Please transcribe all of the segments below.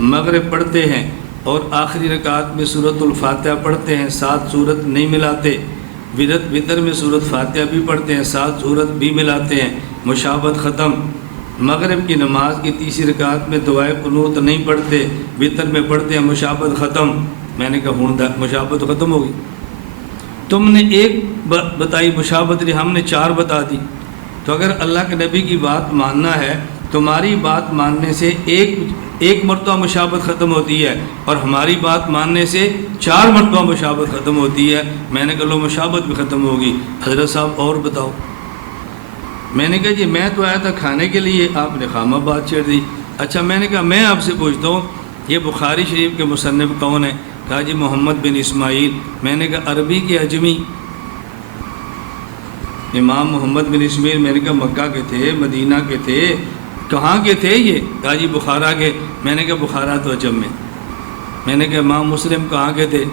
مغرب پڑھتے ہیں اور آخری رکعت میں سورۃ الفاتحہ پڑھتے ہیں، 7 سورت نہیں ملاتے، وطر میں سورۃ فاتحہ بھی پڑھتے ہیں، 7 سورت بھی ملاتے ہیں، مشابہت ختم۔ مغرب کی نماز کی تیسری رکعت میں دعائے قنوت نہیں پڑھتے، وطر میں پڑھتے ہیں، مشابہت ختم۔ میں نے کہا ہوں مشابہت ختم ہوگی، تم نے ایک بتائی مشابہت، ہم نے 4 بتا دی۔ تو اگر اللہ کے نبی کی بات ماننا ہے، تمہاری بات ماننے سے ایک مرتبہ مشابہت ختم ہوتی ہے اور ہماری بات ماننے سے 4 مرتبہ مشابہت ختم ہوتی ہے۔ میں نے کہا لو مشابہت بھی ختم ہوگی، حضرت صاحب اور بتاؤ۔ میں نے کہا جی میں تو آیا تھا کھانے کے لیے، آپ نے خامہ بات چھیڑ دی۔ اچھا میں نے کہا میں آپ سے پوچھتا ہوں یہ بخاری شریف کے مصنف کون ہیں؟ کہا جی محمد بن اسماعیل۔ میں نے کہا عربی کے اجمی امام محمد بن اسماعیل، میں نے کہا مکہ کے تھے، مدینہ کے تھے، کہاں کے تھے یہ؟ کہا جی بخارا کے۔ میں نے کہا بخارا تو عجم میں۔ میں نے کہا امام مسلم کہاں کے تھے؟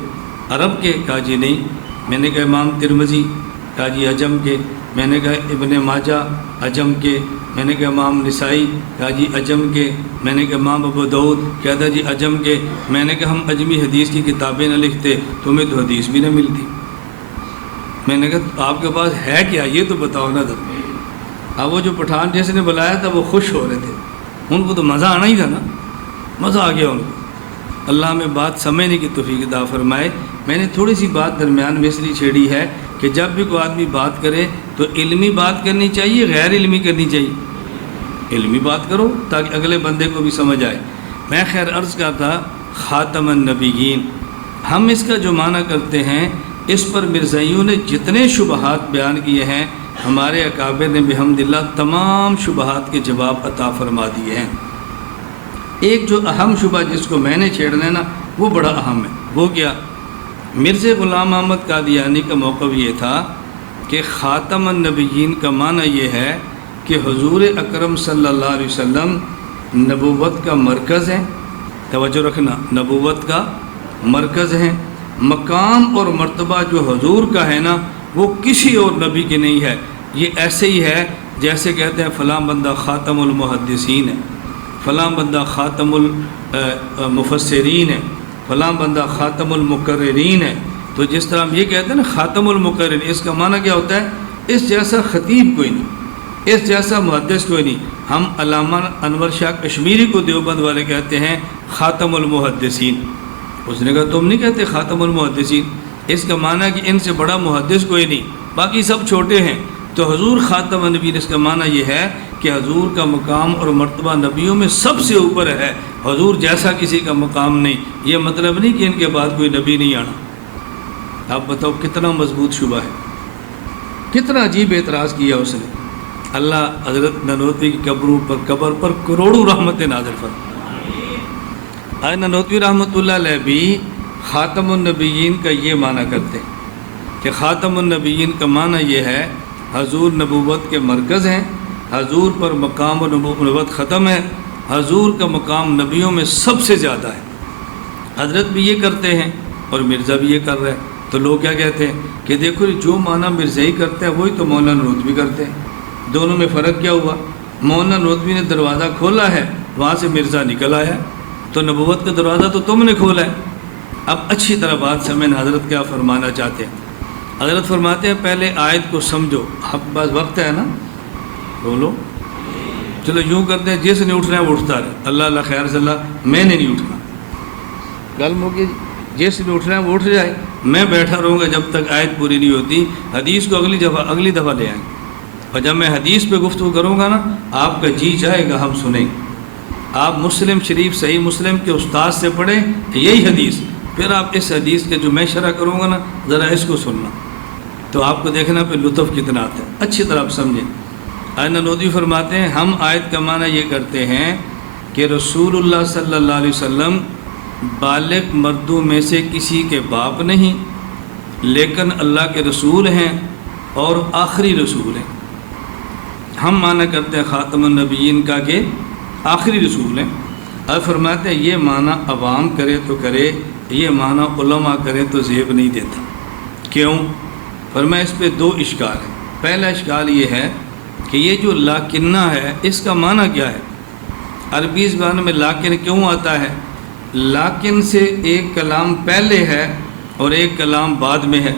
عرب کے؟ کہا جی نہیں۔ میں نے کہا امام ترمذی؟ کہا جی عجم کے۔ میں نے کہا ابن ماجہ؟ عجم کے۔ میں نے کہا امام نسائی؟ کہا جی عجم کے۔ میں نے کہا امام ابو داؤد؟ کہتا جی عجم کے۔ میں نے کہا ہم عجمی حدیث کی کتابیں نہ لکھتے، تمہیں تو حدیث بھی نہ ملتی۔ میں نے کہا آپ کے پاس ہے کیا یہ تو بتاؤ نا۔ اب وہ جو پٹھان جیسے نے بلایا تھا وہ خوش ہو رہے تھے، ان کو تو مزہ آنا ہی تھا نا، مزہ آ گیا ان کو۔ اللہ ہمیں بات سمجھنے کی توفیق عطا فرمائے۔ میں نے تھوڑی سی بات درمیان میں اس لیے چھیڑی ہے کہ جب بھی کوئی آدمی بات کرے تو علمی بات کرنی چاہیے، غیر علمی کرنی چاہیے؟ علمی بات کرو تاکہ اگلے بندے کو بھی سمجھ آئے۔ میں خیر عرض کرتا خاتم النبیین، ہم اس کا جو معنی کرتے ہیں اس پر مرزائیوں نے جتنے شبہات بیان کیے ہیں، ہمارے اکابر نے بحمد اللہ تمام شبہات کے جواب عطا فرما دیے ہیں۔ ایک جو اہم شبہ جس کو میں نے چھیڑنا ہے نا وہ بڑا اہم ہے، وہ کیا؟ مرزا غلام احمد قادیانی کا موقف یہ تھا کہ خاتم النبیین کا معنی یہ ہے کہ حضور اکرم صلی اللہ علیہ وسلم نبوت کا مرکز ہیں، توجہ رکھنا، نبوت کا مرکز ہیں، مقام اور مرتبہ جو حضور کا ہے نا وہ کسی اور نبی کی نہیں ہے۔ یہ ایسے ہی ہے جیسے کہتے ہیں فلاں بندہ خاتم المحدثین ہے، فلاں بندہ خاتم المفسرین ہے، فلاں بندہ خاتم المقررین ہے۔ تو جس طرح ہم یہ کہتے ہیں نا خاتم المقررین، اس کا معنی کیا ہوتا ہے؟ اس جیسا خطیب کوئی نہیں، اس جیسا محدث کوئی نہیں۔ ہم علامہ انور شاہ کشمیری کو دیوبند والے کہتے ہیں خاتم المحدثین۔ اس نے کہا تم نہیں کہتے خاتم المحدثین؟ اس کا معنی ہے کہ ان سے بڑا محدث کوئی نہیں، باقی سب چھوٹے ہیں۔ تو حضور خاتم النبیین، اس کا معنی یہ ہے کہ حضور کا مقام اور مرتبہ نبیوں میں سب سے اوپر ہے، حضور جیسا کسی کا مقام نہیں۔ یہ مطلب نہیں کہ ان کے بعد کوئی نبی نہیں آنا۔ آپ بتاؤ کتنا مضبوط شبہ ہے، کتنا عجیب اعتراض کیا اس نے۔ اللہ حضرت نانوتوی کی قبر پر کروڑوں رحمت نازل فرمائے۔ نانوتوی رحمۃ اللہ علیہ بھی خاتم النبیین کا یہ معنی کرتے ہیں کہ خاتم النبیین کا معنی یہ ہے حضور نبوت کے مرکز ہیں، حضور پر مقام و نبوت ختم ہے، حضور کا مقام نبیوں میں سب سے زیادہ ہے۔ حضرت بھی یہ کرتے ہیں اور مرزا بھی یہ کر رہا ہے۔ تو لوگ کیا کہتے ہیں کہ دیکھو جو معنی مرزائی کرتے ہیں وہی تو مولانا نانوتوی کرتے ہیں، دونوں میں فرق کیا ہوا؟ مولانا نانوتوی نے دروازہ کھولا ہے، وہاں سے مرزا نکل آیا، تو نبوت کا دروازہ تو تم نے کھولا ہے۔ اب اچھی طرح بات سمجھنا حضرت کیا فرمانا چاہتے ہیں۔ حضرت فرماتے ہیں پہلے آیت کو سمجھو، آپ کے پاس وقت ہے نا؟ بولو، چلو یوں کرتے ہیں جس نے اٹھنا ہے وہ اٹھتا رہے، اللہ اللہ خیر صلی اللہ، میں نے نہیں اٹھنا، گل موقع جس نے اٹھنا ہے وہ اٹھ جائے، میں بیٹھا رہوں گا جب تک آیت پوری نہیں ہوتی۔ حدیث کو اگلی دفعہ لے آئیں گے، اور جب میں حدیث پہ گفتگو کروں گا نا آپ کا جی چاہے گا ہم سنیں گے۔ آپ مسلم شریف صحیح مسلم کے استاد سے پڑھیں یہی حدیث، پھر آپ اس حدیث کے جو میں شرح کروں گا نا ذرا اس کو سننا، تو آپ کو دیکھنا پہ لطف کتنا آتا ہے۔ اچھی طرح آپ سمجھیں۔ نانوتوی فرماتے ہیں ہم آیت کا معنی یہ کرتے ہیں کہ رسول اللہ صلی اللہ علیہ وسلم بالغ مردوں میں سے کسی کے باپ نہیں، لیکن اللہ کے رسول ہیں اور آخری رسول ہیں۔ ہم معنی کرتے ہیں خاتم النبیین کا کہ آخری رسول ہیں، اور فرماتے ہیں یہ معنی عوام کرے تو کرے، یہ معنی علماء کرے تو زیب نہیں دیتا۔ کیوں؟ فرمایا اس پہ 2 اشکال ہیں۔ پہلا اشکال یہ ہے کہ یہ جو لاکنہ ہے اس کا معنی کیا ہے؟ عربی زبان میں لاکن کیوں آتا ہے؟ لیکن سے ایک کلام پہلے ہے اور ایک کلام بعد میں ہے۔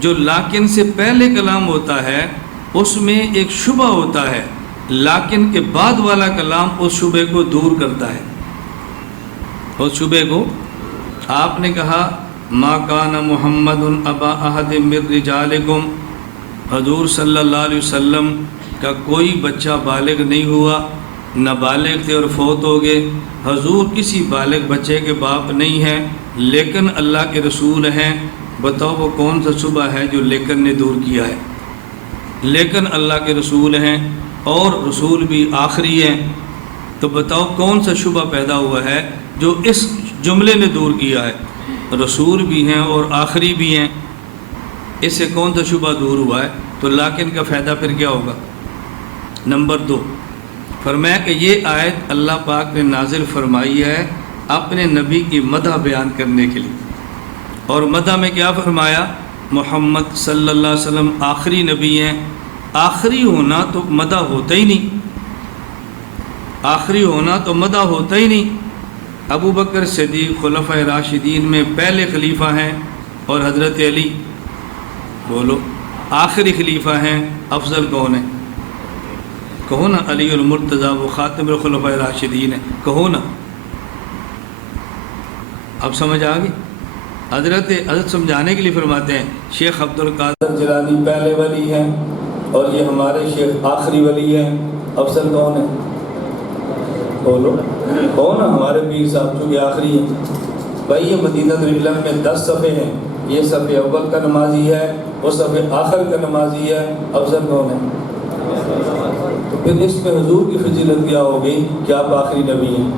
جو لیکن سے پہلے کلام ہوتا ہے اس میں ایک شبہ ہوتا ہے، لیکن کے بعد والا کلام اس شبہ کو دور کرتا ہے۔ اس شبہ کو آپ نے کہا ما کان محمد ابا احد من رجالکم، حضور صلی اللہ علیہ وسلم کا کوئی بچہ بالغ نہیں ہوا، نابالغ تھے اور فوت ہو گئے۔ حضور کسی بالغ بچے کے باپ نہیں ہیں لیکن اللہ کے رسول ہیں۔ بتاؤ وہ کون سا شبہ ہے جو لیکن نے دور کیا ہے؟ لیکن اللہ کے رسول ہیں اور رسول بھی آخری ہیں، تو بتاؤ کون سا شبہ پیدا ہوا ہے جو اس جملے نے دور کیا ہے؟ رسول بھی ہیں اور آخری بھی ہیں، اس سے کون سا شبہ دور ہوا ہے؟ تو لیکن کا فائدہ پھر کیا ہوگا؟ نمبر 2، فرمایا کہ یہ آیت اللہ پاک نے نازل فرمائی ہے اپنے نبی کی مدح بیان کرنے کے لیے، اور مدح میں کیا فرمایا؟ محمد صلی اللہ علیہ وسلم آخری نبی ہیں۔ آخری ہونا تو مدح ہوتا ہی نہیں، آخری ہونا تو مدح ہوتا ہی نہیں۔ ابو بکر صدیق خلفۂ راشدین میں پہلے خلیفہ ہیں اور حضرت علی بولو آخری خلیفہ ہیں، افضل کون ہے؟ کہو نا علی المرتضیٰ، وہ خاتم الخلفاء راشدین ہے، کہو نا۔ اب سمجھ آ گئی؟ حضرت سمجھانے کے لیے فرماتے ہیں شیخ عبد القادر جیلانی پہلے ولی ہیں اور یہ ہمارے شیخ آخری ولی ہیں، افضل کون ہے؟ بولو کون؟ ہمارے پیر صاحب چونکہ آخری ہیں۔ بھائی یہ مدینہ علم میں 10 صفحے ہیں، یہ صفحے اول کا نمازی ہے، وہ صفحے آخر کا نمازی ہے، افضل کون ہے؟ تو پھر اس میں حضور کی فضیلت کیا ہو گئی کہ آپ آخری نبی ہیں؟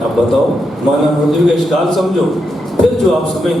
اب بتاؤ، مولانا حضور کا اشکال سمجھو، پھر جو آپ سمجھ